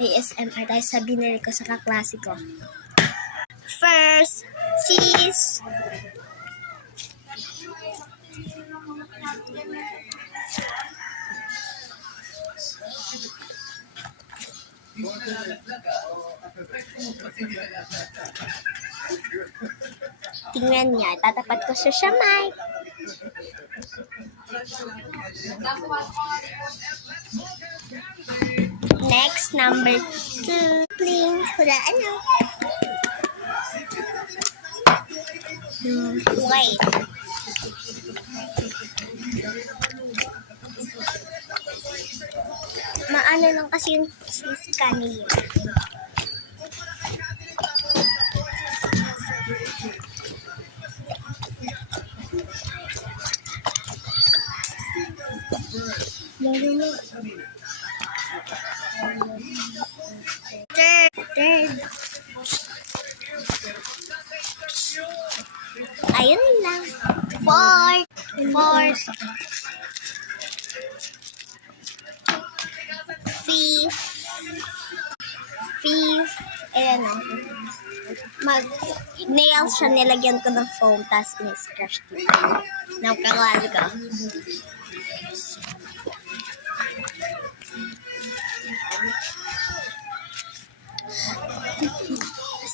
ASMR tayo sa binili ko sa kaklase ko. First, cheese. Tingnan niya, tatapat ko sa siya, Next, number 2. Pling. Hulaan na. Wait. Maano lang kasi yung cheese kanina. Third. Ayun lang. Fourth. Fifth. Ayan o. Nails siya, nilagyan ko ng foam, tapos in-scratch dito. Nakaklase ko.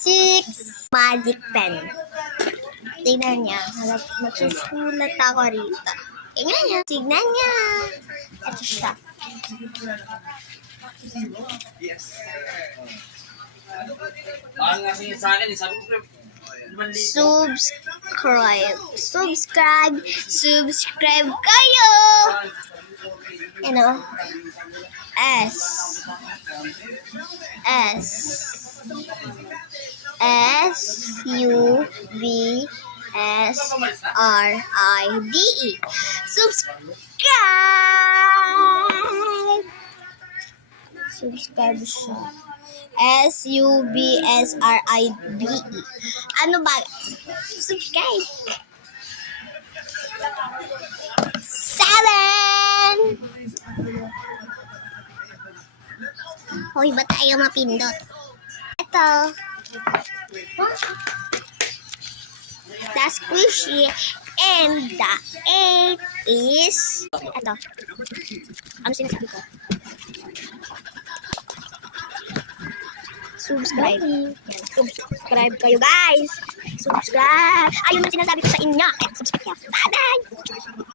Six. Magic pen. Tingnan niya. Magsusulat ako rito. Tingnan niya. Ito siya. Subscribe kayo. SUBSRIDE. Subscribe siya. SUBSRIDE. Ano ba? Subscribe. 7. Hoy, ba tayo mapindot? Ito. The squishy. And the 8 is... Ito. Ano sinasabi ko? Subscribe. Yan. Subscribe kayo, guys. Subscribe. Ayun ang sinasabi ko sa inyo. Subscribe.